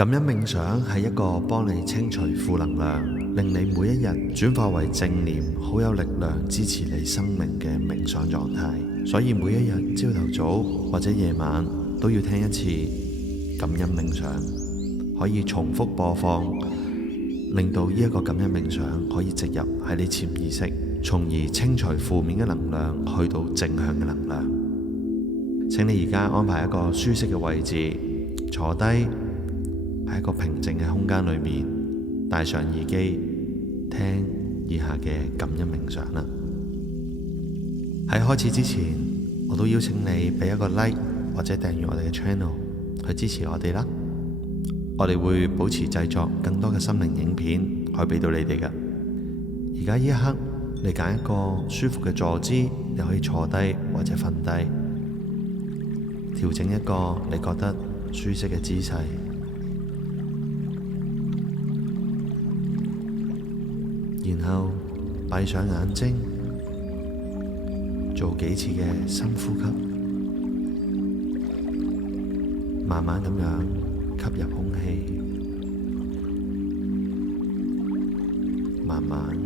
感恩冥想係一個幫你清除負能量，令你每一日轉化為正念，好有力量支持你生命嘅冥想狀態。所以每一日朝頭早或者夜晚都要聽一次感恩冥想，可以重複播放，令到呢一個感恩冥想可以植入喺你潛意識，從而清除負面嘅能量，去到正向嘅能量。請你而家安排一個舒適嘅位置，坐低喺一個平靜嘅空間裏面，戴上耳機聽以下嘅感恩冥想啦。喺開始之前，我都邀請你俾一個 like 或者訂閱我哋嘅 channel 去支持我哋啦。我哋會保持製作更多嘅心靈影片去俾到你哋㗎。而家呢一刻，你揀一個舒服嘅坐姿，你可以坐低或者瞓低，調整一個你覺得舒適嘅姿勢，然後閉上眼睛，做幾次嘅深呼吸，慢慢咁樣吸入空氣，慢慢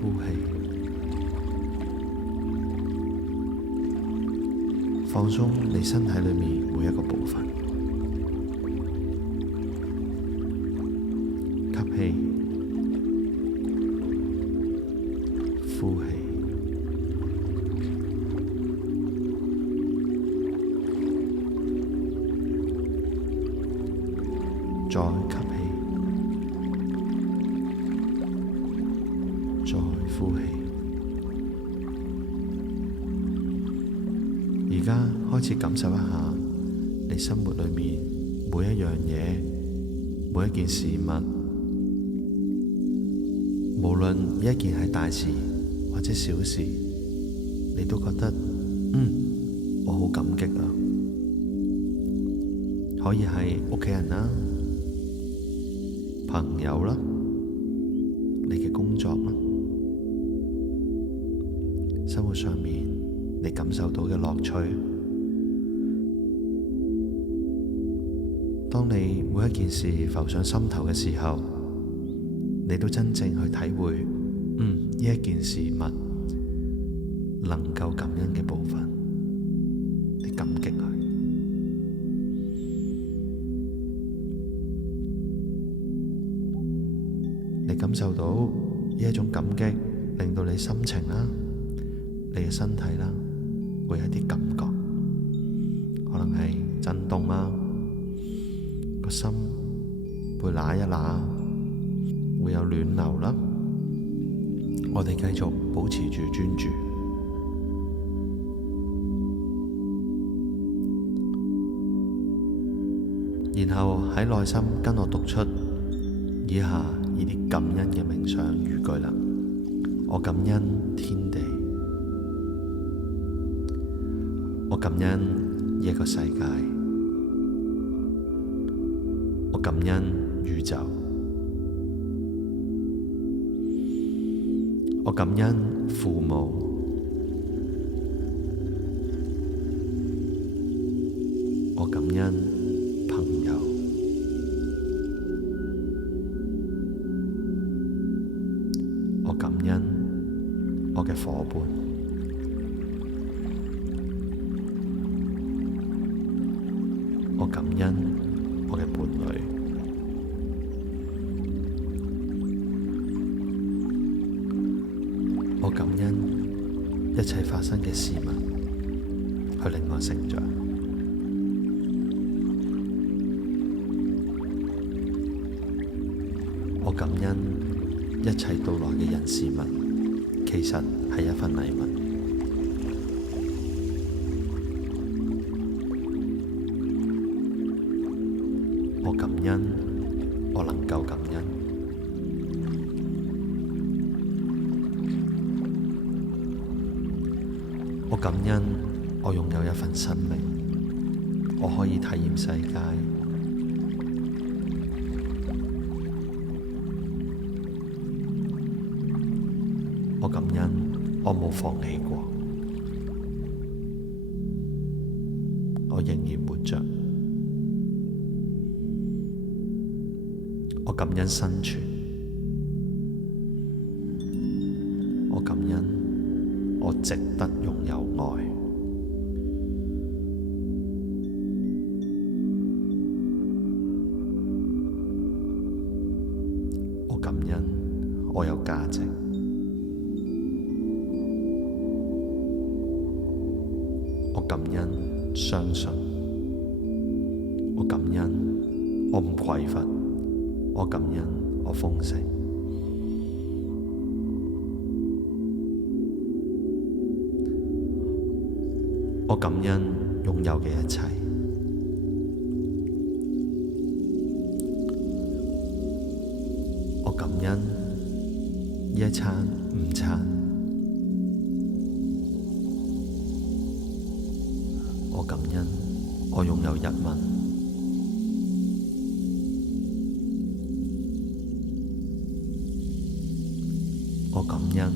呼氣，放鬆你身體裏面每一個部分，吸氣，呼氣，再吸氣，再呼氣。而家開始感受一下你生活裏面每一樣嘢，每一件事物，無論呢一件係大事或者小事，你都覺得我好感激啊。可以係屋企人啦、朋友啦、你嘅工作啦，生活上面你感受到嘅樂趣。當你每一件事浮上心頭嘅時候，你都真正去體會呢一件事物能夠感恩嘅部分，你感激佢。你感受到呢一種感激，令到你心情啦、你嘅身體啦，會有一啲感覺，可能係震動啦，個心會揦一揦，會有暖流啦。我哋繼續保持住專注，然後喺內心跟我讀出以下呢啲感恩嘅冥想語句啦。我感恩天地，我感恩呢一個世界，我感恩宇宙，我感恩父母，我感恩朋友，我感恩我嘅夥伴，我感恩我嘅伴侶，我感恩一切發生嘅事物，去令我成長。我感恩一切到來嘅人事物，其實係一份禮物。我感恩我能夠感恩。我感恩我擁有一份生命，我可以體驗世界。我感恩我冇放棄過，我仍然活着。我感恩生存，我感恩我值得擁有愛，我感恩我有價值，我感恩相信，我感恩我唔匱乏，我感恩我豐盛，我感恩擁有嘅一切，我感恩呢一餐午餐，我感恩我擁有1蚊，我感恩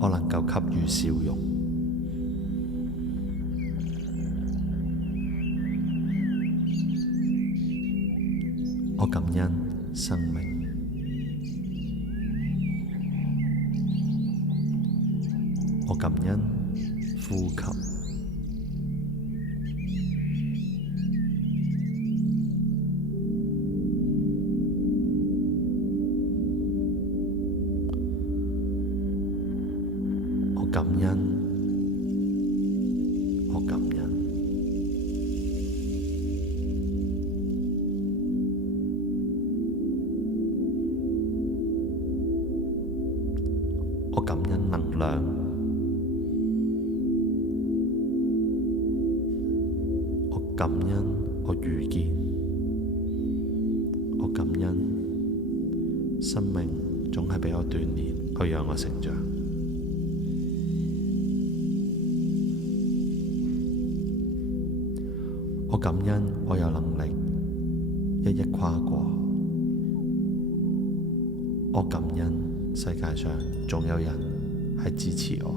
我能夠給予笑容，我感恩生命，我感恩呼吸，我感恩，我感恩，我感恩能量，我感恩我遇見，我感恩生命總係俾我鍛鍊，去讓我成長。我感恩我有能力一一跨過，我感恩世界上仲有人係支持我，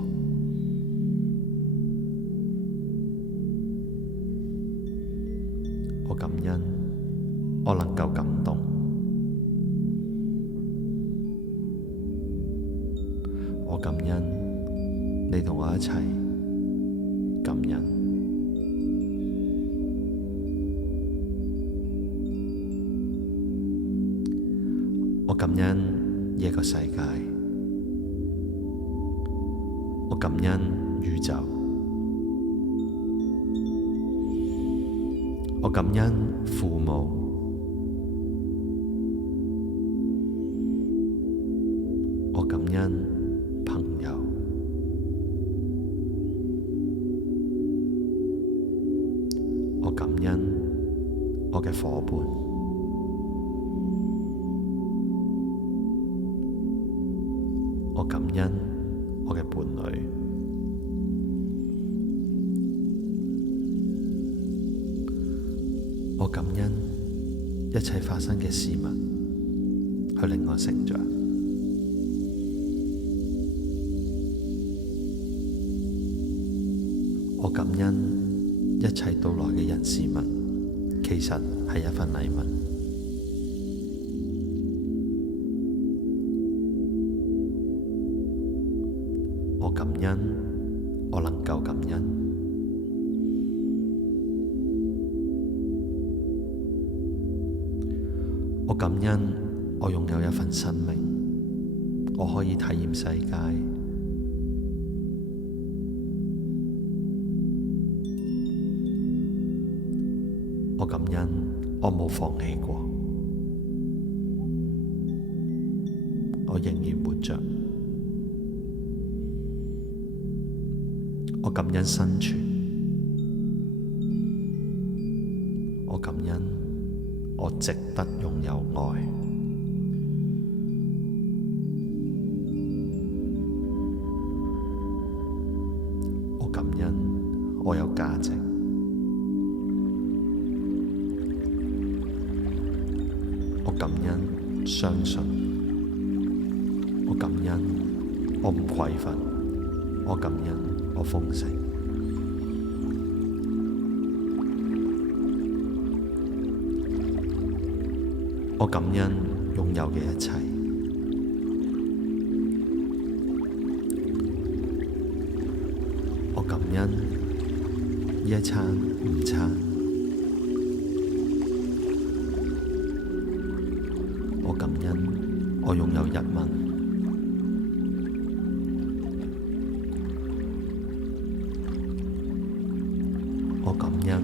我感恩我能夠感動，我感恩你同我一齊感恩。我感恩呢一個世界，我感恩宇宙，我感恩父母，我感恩朋友，我感恩我嘅夥伴。我感恩我嘅伴侶，我感恩一切發生嘅事物，去令我成長。我感恩一切到來嘅人事物，其實係一份禮物。我感恩我能夠感恩，我感恩我擁有一份生命，我可以體驗世界。我感恩我冇放棄過，我仍然活着。我感恩生存，我感恩我值得擁有愛，我感恩我有價值，我感恩相信，我感恩我唔匱乏，我感恩我豐盛，我感恩擁有嘅一切。我感恩呢一餐午餐。我感恩我擁有日文。我感恩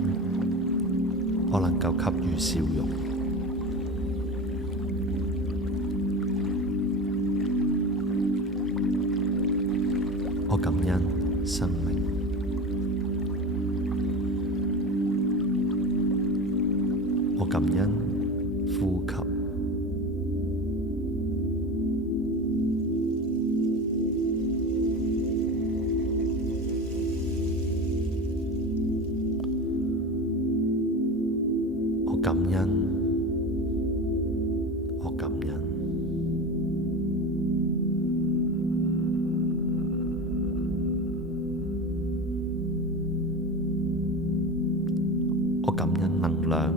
我能夠給予笑容。我感恩生命。我感恩呼吸。我感恩，我感恩。我感恩能量。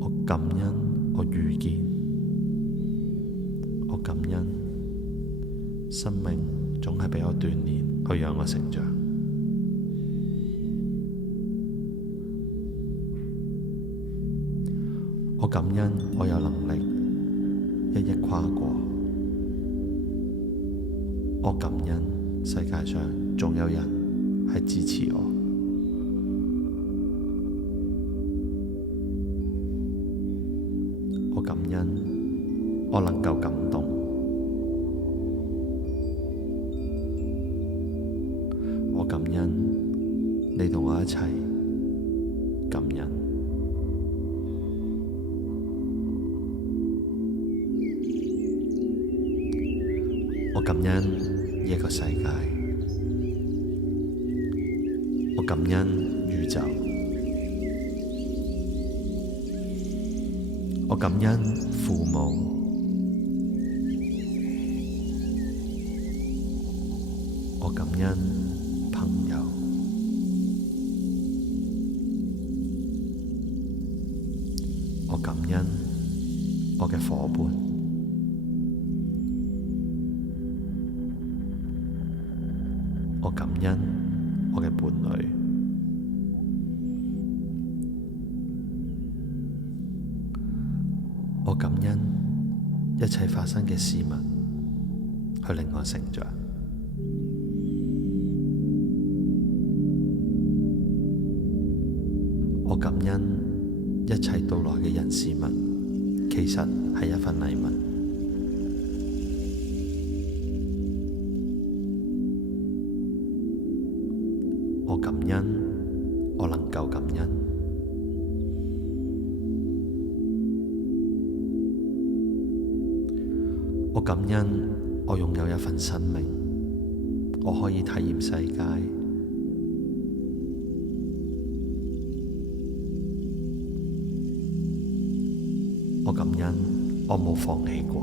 我感恩我遇見。我感恩生命總係俾我鍛鍊，去讓我成長。我感恩我有能力一一跨過。我感恩世界上仲有人係支持我。我感恩我能夠感動。我感恩你同我一齊感恩。我感恩呢一個世界。我感恩宇宙。我感恩父母。我感恩朋友。我感恩我嘅夥伴。我感恩我嘅伴侶。我感恩一切發生嘅事物，去令我成長。我感恩一切到來嘅人事物，其實係一份禮物。我感恩我能夠感恩。我感恩我擁有一份生命，我可以體驗世界。我感恩我冇放棄過，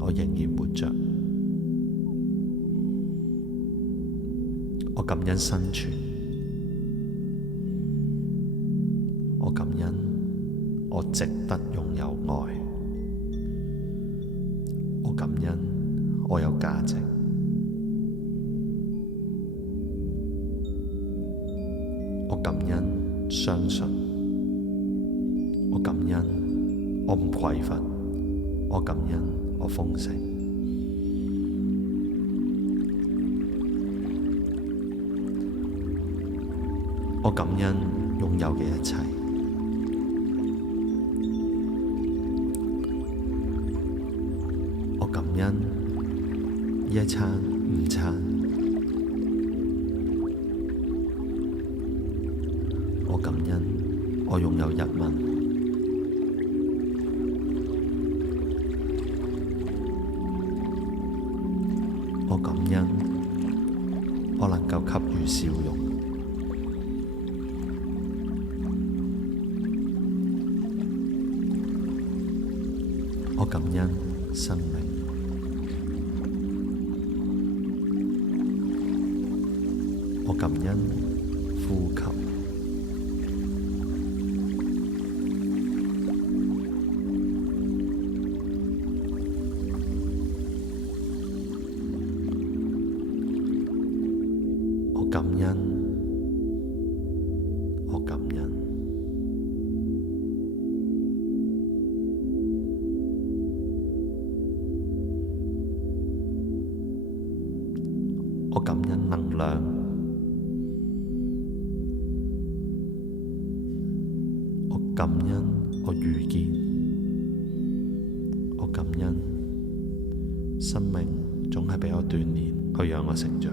我仍然活着。我感恩生存。我感恩我值得擁有愛。我感恩我有價值。我感恩相信。我感恩我唔匱乏。我感恩我豐盛。我感恩擁有嘅一切。我感恩呢一餐午餐。我感恩我擁有日文。我感恩我能夠給予笑容。我感恩生命。我感恩呼吸。我感恩，我感恩。我感恩能量，我感恩我遇見，我感恩生命總係俾我鍛鍊，去讓我成長。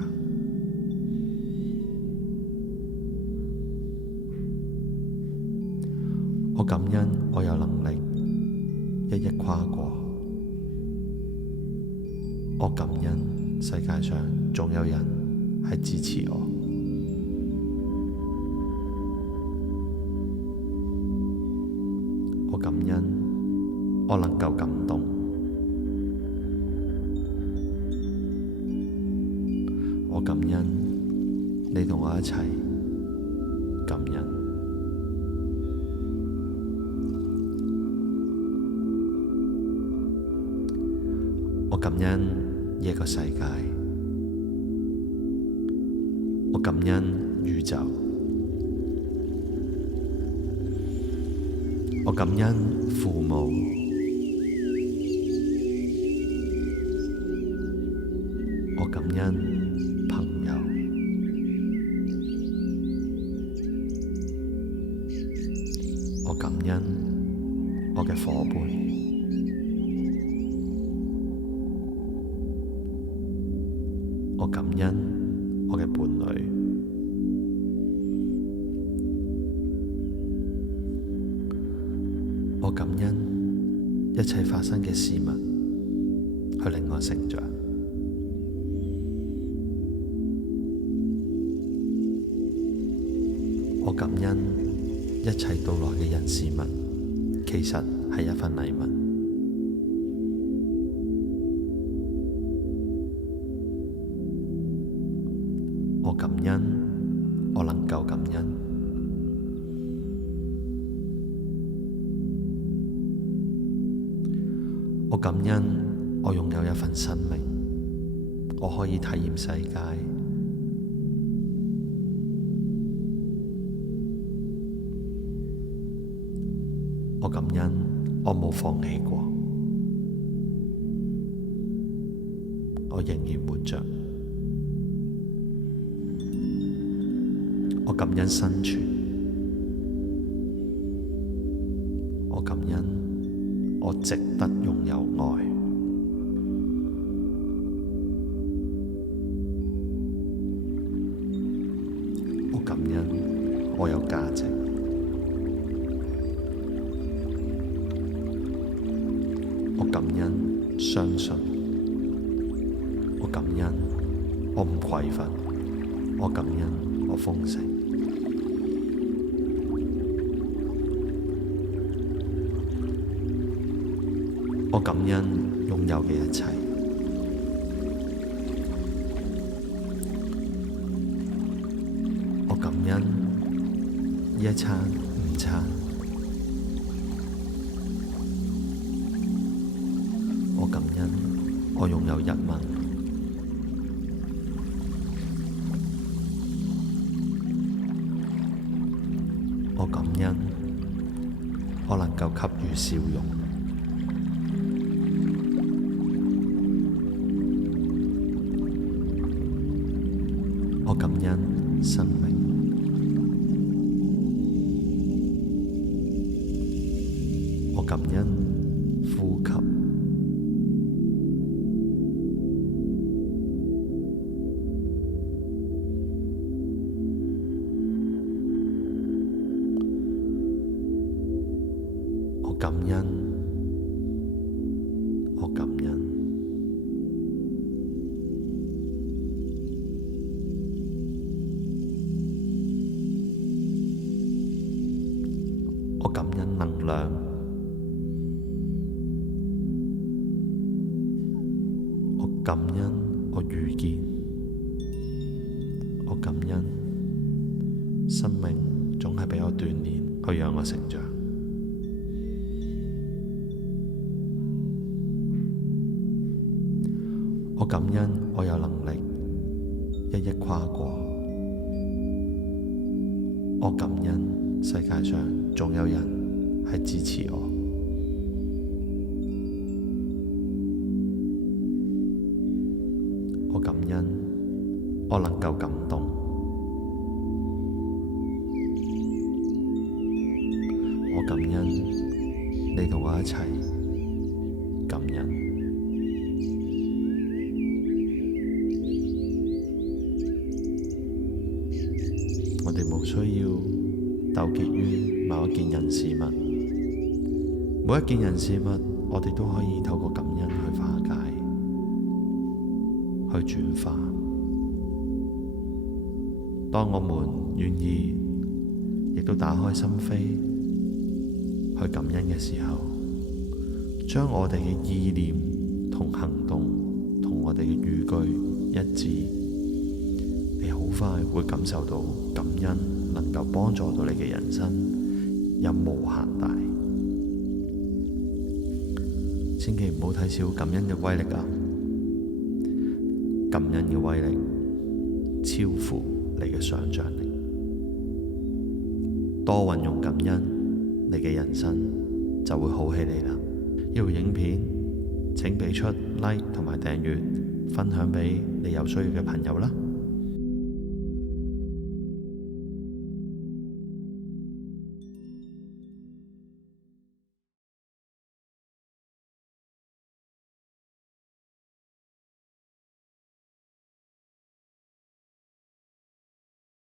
我感恩我有能力一一跨過。我感恩世界上仲有人係支持我。我感恩我能夠感動。我感恩你同我一齊感恩。我感恩呢個世界，我感恩宇宙，我感恩父母，我感恩朋友，我感恩我嘅夥伴。我感恩我嘅伴侶，我感恩一切發生嘅事物，去令我成長。我感恩一切到來嘅人事物，其實係一份禮物。我感恩，我能夠感恩。我感恩，我擁有一份生命，我可以體驗世界。我感恩，我冇放棄過，我仍然活着。我感恩生存，我感恩我值得擁有愛，我感恩我有價值，我感恩相信，我感恩我唔匱乏，我感恩我豐盛。我感恩擁有嘅一切，我感恩呢一餐午餐，我感恩我擁有1蚊，我感恩我能夠給予笑容。我感恩生命，我感恩呼吸，我感恩，我感恩。我感恩能量，我感恩我遇見，我感恩生命總係俾我鍛鍊，去讓我成長。我感恩我有能力一一跨過。我感恩世界上仲有人係支持我。我感恩我能夠感動。我感恩你同我一齊感恩。我哋無需要糾結於某一件人事物，每一件人事物，我哋都可以透過感恩去化解、去轉化。當我們願意，亦都打開心扉去感恩嘅時候，將我哋嘅意念同行動同我哋嘅語句一致，你好快會感受到感恩能夠幫助到你嘅人生有無限大。千祈唔好睇小感恩嘅威力啊！感恩嘅威力超乎你嘅想象力。多運用感恩，你嘅人生就會好起嚟啦。呢條影片請俾出 like 同埋訂閱，分享俾你有需要嘅朋友啦。